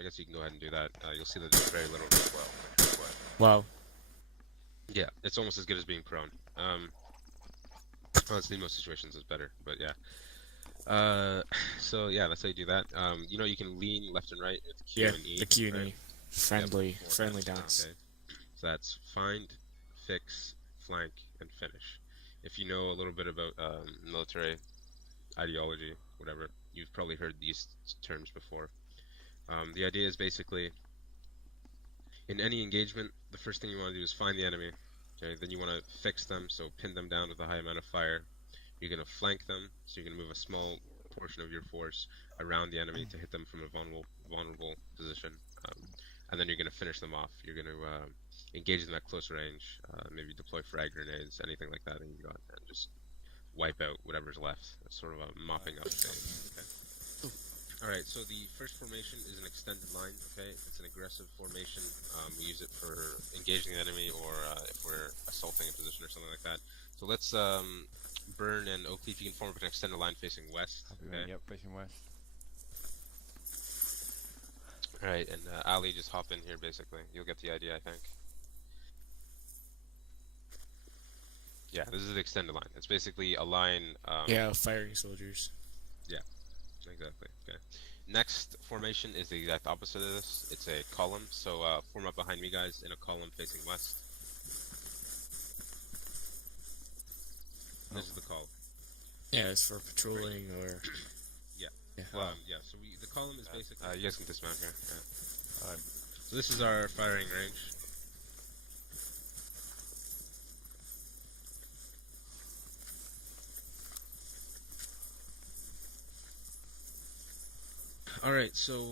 I guess you can go ahead and do that. You'll see that there's very little recoil. Wow. Yeah, it's almost as good as being prone. Honestly, in most situations it's better, but yeah. So yeah, that's how you do that. You know, you can lean left and right with Q Yeah, and E, the Q and right? E. Yep. Friendly dance. Okay. So that's find, fix, flank, and finish. If you know a little bit about military ideology, whatever, you've probably heard these terms before. The idea is basically, in any engagement, the first thing you want to do is find the enemy. Okay, then you want to fix them, so pin them down with a high amount of fire. You're going to flank them, so you're going to move a small portion of your force around the enemy to hit them from a vulnerable position. And then you're going to finish them off. You're going to engage them at close range, maybe deploy frag grenades, anything like that, and you got and just wipe out whatever's left. It's sort of a mopping up phase. Okay. All right, so the first formation is an extended line. Okay, it's an aggressive formation. We use it for engaging the enemy, or if we're assaulting a position or something like that. So let's Burn and Oakley, if you can form up an extended line facing west. Okay. Yep, facing west. All right, and Ali, just hop in here. Basically, you'll get the idea, I think. Yeah, this is the extended line. It's basically a line. Yeah, firing soldiers. Yeah, exactly. Okay. Next formation is the exact opposite of this. It's a column. So form up behind me, guys, in a column facing west. This is the call. Yeah, it's for patrolling or. Yeah. Yeah. Yeah. So the column is basically. You guys can dismount here. Yeah. Alright. So this is our firing range. All right. So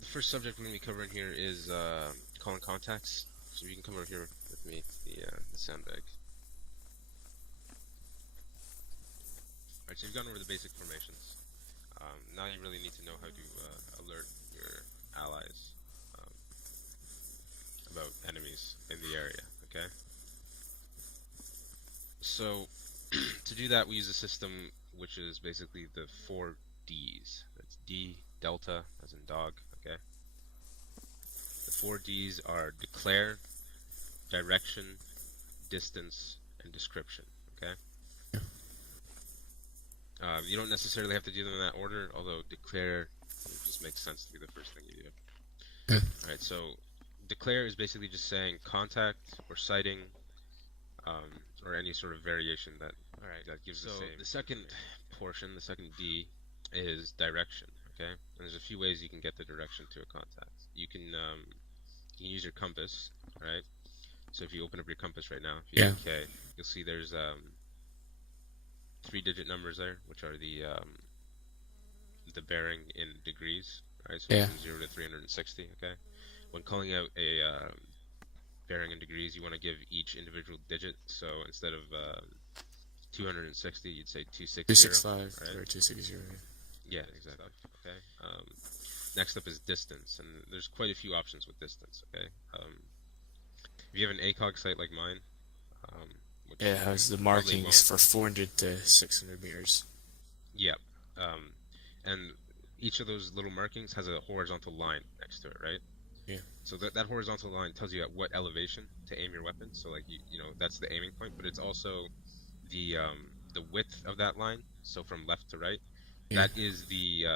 the first subject we're going to be covering here is calling contacts. So you can come over here with me to the sandbag. Alright, so you've gone over the basic formations. Now you really need to know how to alert your allies about enemies in the area, okay? So, to do that, we use a system which is basically the 4 Ds. That's D, Delta, as in dog, okay? The 4 Ds are declare, direction, distance, and description, okay? You don't necessarily have to do them in that order, although declare just makes sense to be the first thing you do. Alright, so declare is basically just saying contact or sighting, or any sort of variation that gives the same. So the second portion, the second D, is direction, okay? And there's a few ways you can get the direction to a contact. You can use your compass, right? So if you open up your compass right now, if you hit K, you'll see there's 3-digit numbers there, which are the bearing in degrees, right? So from 0 to 360. Okay. When calling out a bearing in degrees, you want to give each individual digit. So instead of 260, you'd say 260. 265 right? or 260. Yeah, exactly. Okay. Next up is distance, and there's quite a few options with distance. Okay. If you have an ACOG site like mine, it has the markings for 400 to 600 meters. Yeah. And each of those little markings has a horizontal line next to it, right? Yeah. So that horizontal line tells you at what elevation to aim your weapon. So like you know that's the aiming point, but it's also the width of that line. So from left to right, that is the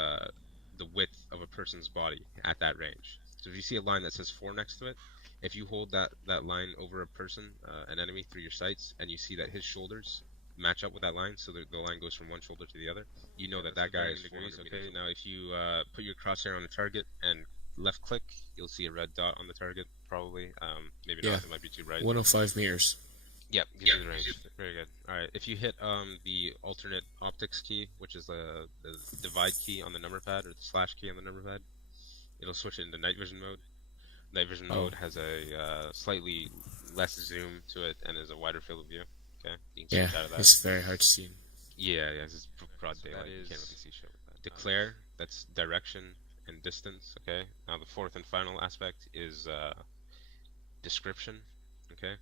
width of a person's body at that range. So if you see a line that says 4 next to it, if you hold that line over a person, an enemy, through your sights, and you see that his shoulders match up with that line, so the line goes from one shoulder to the other, you know that guy is degrees. Okay, now if you put your crosshair on the target and left click, you'll see a red dot on the target, probably. Maybe not, it might be too bright. 105 meters. Yep, gives you the range. Very good. Alright, if you hit the alternate optics key, which is the divide key on the number pad, or the slash key on the number pad, it'll switch it into night vision mode. Night vision mode has a slightly less zoom to it and is a wider field of view. Okay, you can switch out of that. It's very hard to see. Yeah, it's broad daylight. You can't really see shit with that. Declare, that's direction and distance. Okay. Now the fourth and final aspect is description. Okay.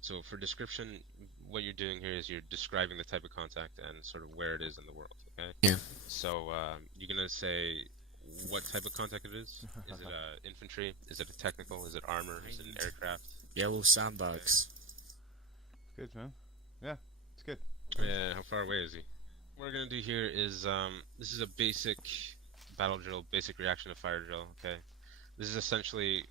So for description, what you're doing here is you're describing the type of contact and sort of where it is in the world. Okay. Yeah. So you're gonna say what type of contact it is. Is it infantry? Is it a technical? Is it armor? Is it an aircraft? Yellow sandbags. Good, man. Yeah, it's good. Yeah, how far away is he? What we're gonna do here is this is a basic battle drill, basic reaction to fire drill. Okay, this is essentially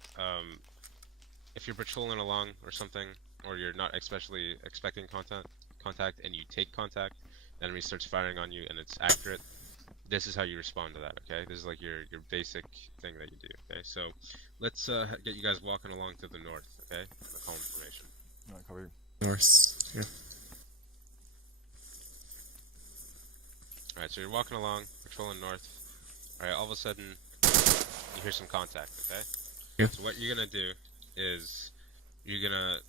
if you're patrolling along or something, or you're not especially expecting contact, and you take contact, the enemy starts firing on you, and it's accurate. This is how you respond to that. Okay, this is like your basic thing that you do. Okay, so let's get you guys walking along to the north. Okay, the column formation. Alright, copy. North. Yeah. Alright, so you're walking along, patrolling north. Alright, all of a sudden, you hear some contact, okay? Yeah. So what you're gonna do is, you're gonna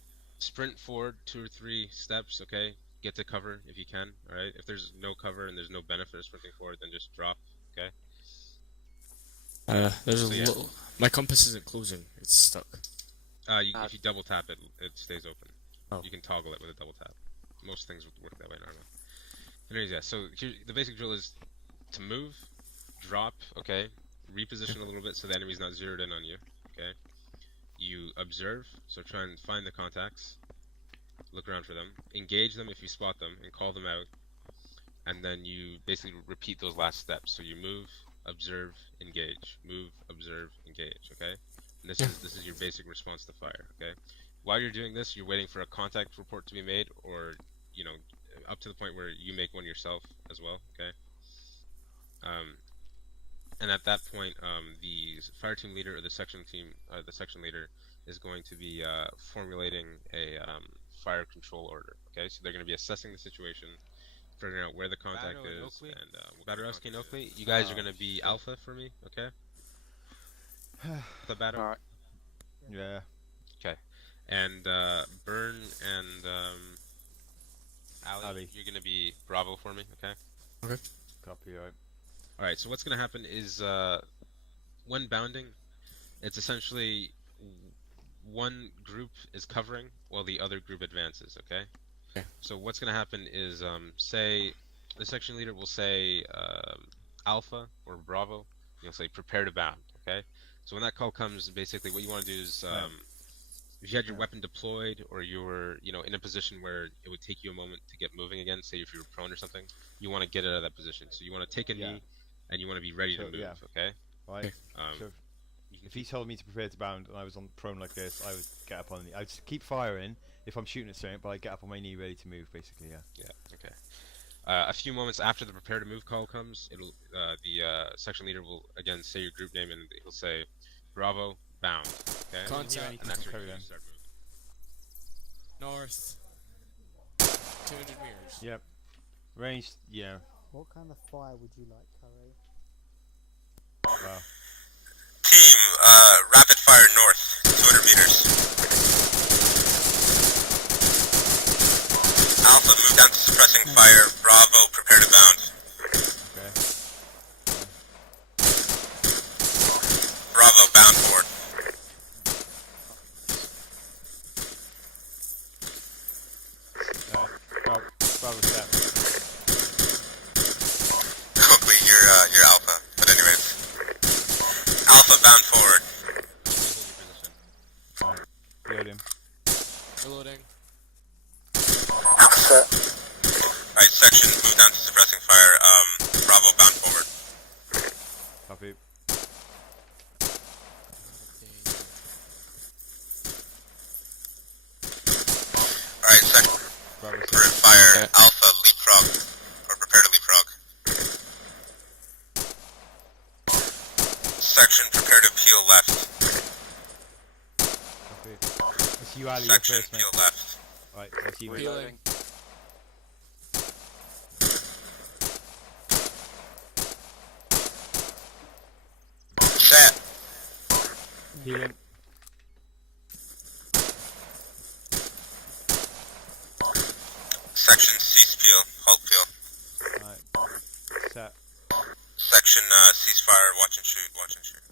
sprint forward 2 or 3 steps, okay? Get to cover if you can, alright? If there's no cover and there's no benefit of sprinting forward, then just drop, okay? There's a little... My compass isn't closing. It's stuck. If you double tap it, it stays open. Oh. You can toggle it with a double tap. Most things would work that way in ArmA. Anyways, yeah, so here, the basic drill is to move, drop, okay, reposition a little bit so the enemy's not zeroed in on you, okay. You observe, so try and find the contacts, look around for them, engage them if you spot them, and call them out, and then you basically repeat those last steps. So you move, observe, engage, move, observe, engage, okay. And this is your basic response to fire, okay. While you're doing this, you're waiting for a contact report to be made, or you know, up to the point where you make one yourself as well, okay? And at that point, the fire team leader or the section leader is going to be formulating a fire control order, okay? So they're going to be assessing the situation, figuring out where the contact is, and Badarowski and Oakley, you guys are going to be alpha for me, okay? The battle? Alright. Yeah. Okay. And Burn and Ali, you're gonna be Bravo for me, okay? Okay. Copy, alright. Alright, so what's gonna happen is when bounding, it's essentially one group is covering while the other group advances, okay? Okay. So what's gonna happen is say the section leader will say Alpha or Bravo, you'll say prepare to bound, okay? So when that call comes, basically what you want to do is if you had your weapon deployed, or you were, you know, in a position where it would take you a moment to get moving again, say if you were prone or something, you want to get out of that position. So you want to take a knee, and you want to be ready to move, okay? Right. So if he told me to prepare to bound, and I was on prone like this, I would get up on the knee. I'd just keep firing if I'm shooting at something, but I'd get up on my knee ready to move, basically, yeah. Yeah, okay. A few moments after the prepare to move call comes, it'll the section leader will again say your group name, and he'll say, Bravo, bound, okay? Contact. And that's where you start moving. North. 200 meters. Yep. Ranged, yeah. What kind of fire would you like, Curry? Wow. Team, rapid fire north, 200 meters. Alpha, move down to suppressing fire. Bravo, prepare to bound. Okay. Bravo, bound forward. Bravo step. Hopefully you're Alpha, but anyways. Alpha, bound forward. Reload him. Reloading. Alright, section, move down to suppressing fire. Bravo, bound forward. Copy. Alright, section, Bravo prepare step. to fire. Okay. Alpha, leapfrog, or prepare to leapfrog. Section, prepare to peel left. Copy. It's you, Ali, you're Section, first, mate. peel left. Right, that's you, mate. Reloading. Set. Healing. Section, cease peel, halt peel. Right. Set. Section, cease fire, watch and shoot, watch and shoot.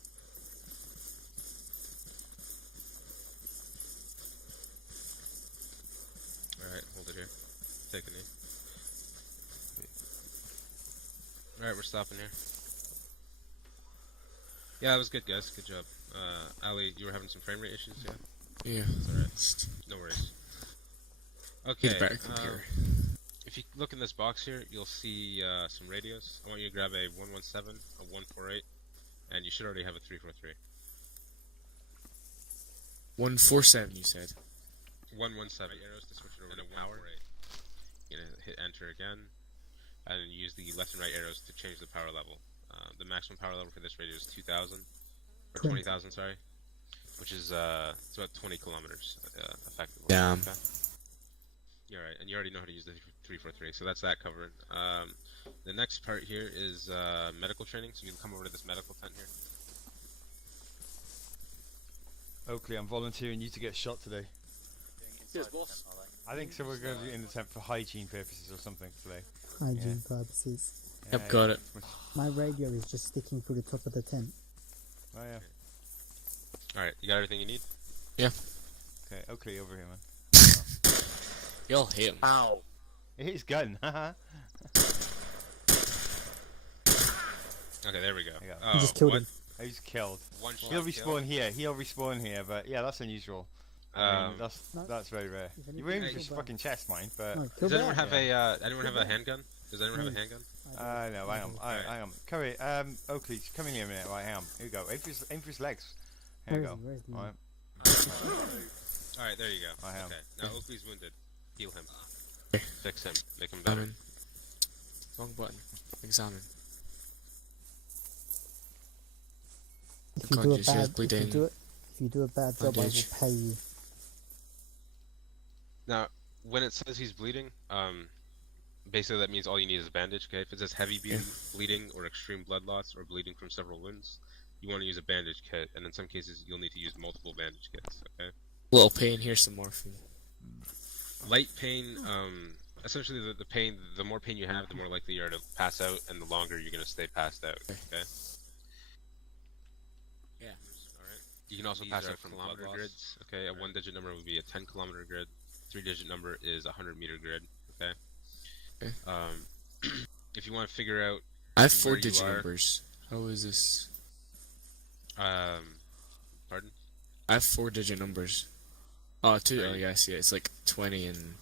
Alright, hold it here. Take a knee. Alright, we're stopping here. Yeah, that was good, guys. Good job. Ali, you were having some frame rate issues, yeah? Yeah. It's alright. No worries. Get Okay. a better computer. If you look in this box here, you'll see some radios. I want you to grab a 117, a 148, and you should already have a 343. 147, you said. 117 arrows to switch it over to power. You're gonna hit enter again, and use the left and right arrows to change the power level. The maximum power level for this radio is 2,000 or 20,000, sorry, which is it's about 20 kilometers effectively. Damn. Okay. You're right, and you already know how to use the 343, so that's that covered. The next part here is medical training, so you can come over to this medical tent here. Oakley, I'm volunteering you to get shot today. Yes, boss. I think so. We're going to be in the tent for hygiene purposes or something today. Hygiene purposes. Yep, got it. My radio is just sticking through the top of the tent. Oh yeah. Alright, you got everything you need? Yeah. Okay, Oakley, over here, man. Y'all hit him. Ow. It hit his gun. Haha. Okay, there we go. There you go. Oh, You just killed him. He's killed. One shot He'll kill. respawn here. He'll respawn here. But yeah, that's unusual. I mean, No. that's very rare. If You anything, were aiming for kill his that. fucking chest, mind. But No, kill Does anyone that. have anyone have a handgun? Does anyone have a handgun? no, hang on, hang on. Curry, Oakley, come in here a minute. Right, hang on. Here you go. Aim for his legs. Here you go. Where's the Alright. Alright, there you go. I am. Okay, now Oakley's wounded. Heal him. Okay. Fix him. Make him better. Examine. Wrong button. Examine. If you God, do a you see us bad, bleeding. if you do a bad job, I will Bandage. pay you. Now, when it says he's bleeding, basically that means all you need is a bandage, okay? If it says heavy bleeding or extreme blood loss or bleeding from several wounds, you want to use a bandage kit, and in some cases you'll need to use multiple bandage kits, okay? Little pain, here's some morphine. Light pain, essentially the pain, the more pain you have, the more likely you are to pass out, and the longer you're going to stay passed out, okay? Yeah. Alright. You can also pass out from kilometer grids, okay? A 1-digit number would be a 10-kilometer grid. 3-digit number is a 100-meter grid, okay? Okay. If you want to figure out I have where you 4-digit are- numbers. How is this? Pardon? I have 4-digit numbers. Oh, two. Oh, yeah, I see it. It's like 20 and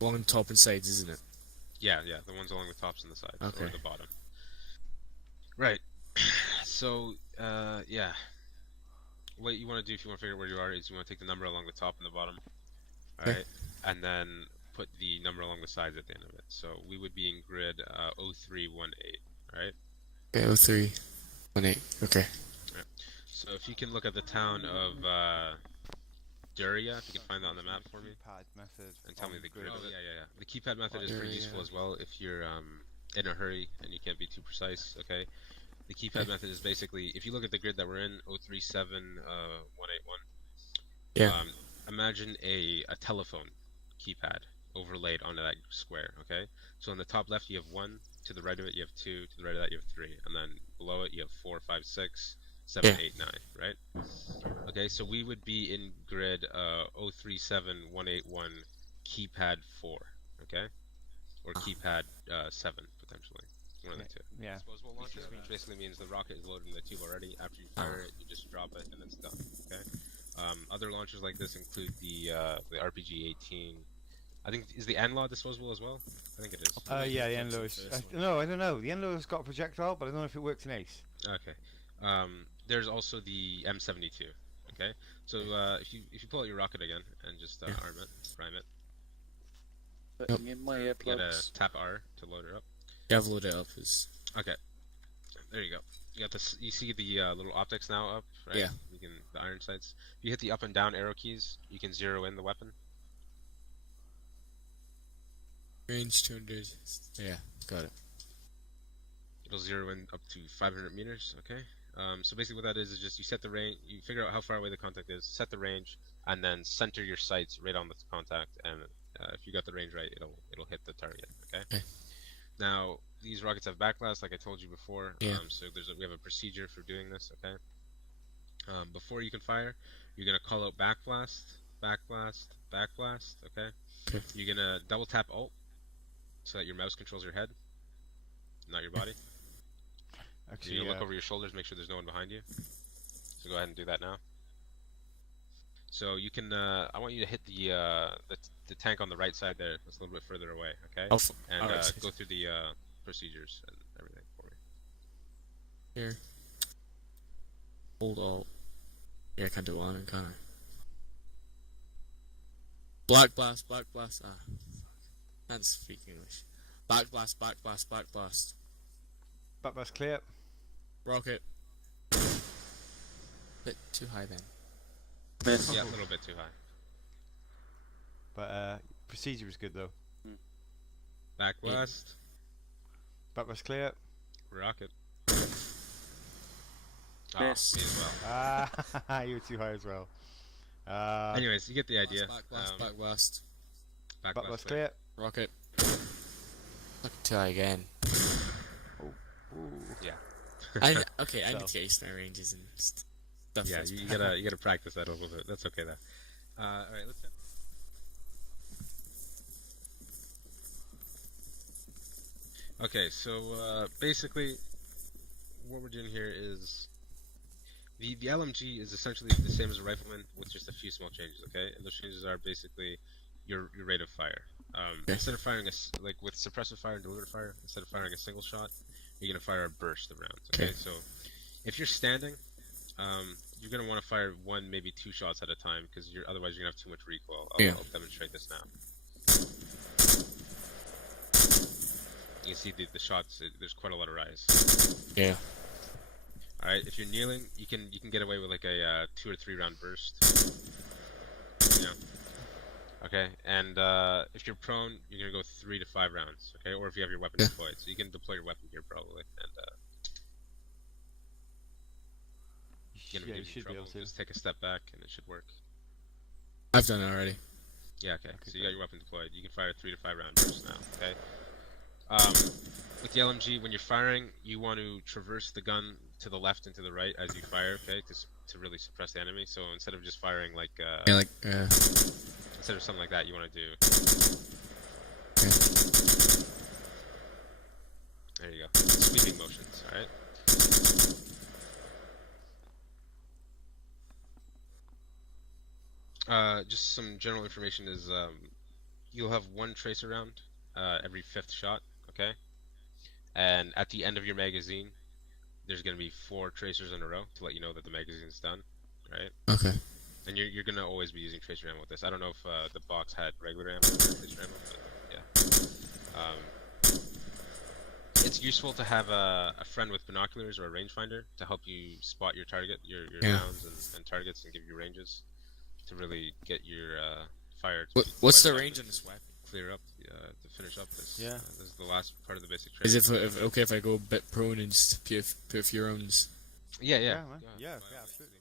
along the top and sides, isn't it? Yeah, the ones along the tops and the sides, Okay. or the bottom. Right. So, yeah. What you want to do if you want to figure out where you are is you want to take the number along the top and the bottom, alright? And then put the number along the sides at the end of it. So we would be in grid 0318, alright? Okay, 0318. Okay. So if you can look at the town of Duria, if you can find that on the map for me, Keypad method and tell me on the grid. grid. Oh, yeah. The keypad method is pretty Duria. useful as well if you're in a hurry and you can't be too precise, okay? The keypad method is basically, if you look at the grid that we're in, 037181, Yeah. imagine a telephone keypad overlaid onto that square, okay? So on the top left you have 1, to the right of it you have 2, to the right of that you have 3, and then below it you have 4, 5, 6, 7, 8, 9, right? Okay, so we would be in grid 037181 keypad 4, okay? Or keypad 7, potentially. One of the two. Yeah. Disposable launcher basically means the rocket is loaded in the tube already. After you fire it, you just drop it and it's done, okay? Other launchers like this include the RPG-18. I think, is the Anlaw disposable as well? I think it is. Yeah, the Enlo is. No, I don't know. The Enlo's got a projectile, but I don't know if it works in Ace. Okay. There's also the M72. Okay. So if you pull out your rocket again and just arm it, prime it, Putting in my you gotta earplugs. tap R to load her up. Yeah, I've loaded it up. Okay. There you go. You got this. You see the little optics now up, right? Yeah. You can the iron sights. If you hit the up and down arrow keys, you can zero in the weapon. Range 200. Yeah, got it. It'll zero in up to 500 meters. Okay. So basically, what that is just you set the range. You figure out how far away the contact is, set the range, and then center your sights right on the contact. And if you got the range right, it'll hit the target. Okay. Okay. Now these rockets have backblast, like I told you before. Yeah. So we have a procedure for doing this. Okay. Before you can fire, you're gonna call out backblast, backblast, backblast. Okay. Okay. You're gonna double tap Alt so that your mouse controls your head, not your body. So Actually, you look over your shoulders, make sure there's no one behind you. So go ahead and do that now. So you can, I want you to hit the tank on the right side there. That's a little bit further away, okay? Oh, And alright. go through the procedures and everything for me. Here. Hold alt. Yeah, I can't do one, can I? Black blast, black blast. Ah, can't speak English. Back blast, back blast, back blast. back blast clear. Rocket. Bit too high then. Miss. Yeah, a little bit too high. But procedure is good though. Back blast, Back blast clear. rocket. Miss. Me as well. Ah, you were too high as well. Anyways, you get the idea. Back blast, back blast. Back back blast blast clear. Rocket. Look too high again. Yeah. I need to So. get used to my ranges and stuff. Yeah, that's you bad. gotta practice that a little bit. That's okay though. All right, let's. Okay, so basically, what we're doing here is the LMG is essentially the same as a rifleman with just a few small changes. Okay, and those changes are basically your rate of fire. Instead of firing like with suppressive fire and delivered fire, instead of firing a single shot, you're gonna fire a burst of rounds. Okay, so if you're standing, you're gonna want to fire one, maybe two shots at a time because otherwise you're gonna have too much recoil. I'll demonstrate this now. You can see the shots. There's quite a lot of rise. Yeah. All right, if you're kneeling, you can get away with like a 2 or 3 round burst. Yeah. Okay, and if you're prone, you're gonna go 3 to 5 rounds. Okay, or if you have your weapon deployed, so you can deploy your weapon here probably, and Yeah, you give should be trouble. able to. Just take a step back, and it should work. I've done it already. Yeah. Okay. Okay, So you got your weapon deployed. You can fire 3 to 5 round bursts now. Okay. With the LMG, when you're firing, you want to traverse the gun to the left and to the right as you fire. Okay, to really suppress the enemy. So instead of just firing like instead of something like that, you want to do. There you go. Sweeping motions. All right. Just some general information is you'll have one tracer round every 5th shot, okay? And at the end of your magazine, there's going to be 4 tracers in a row to let you know that the magazine's done, right? Okay. And you're going to always be using tracer ammo with this. I don't know if the box had regular ammo or tracer ammo, but yeah. It's useful to have a friend with binoculars or a rangefinder to help you spot your target, your rounds and targets and give you ranges to really get your fire. What's the range on this weapon? Clear up to finish up this. Yeah. This is the last part of the basic Is training. it okay if I go a bit prone and just put a few rounds? Yeah, Yeah, yeah. man. Go ahead. Yeah, By all means. absolutely.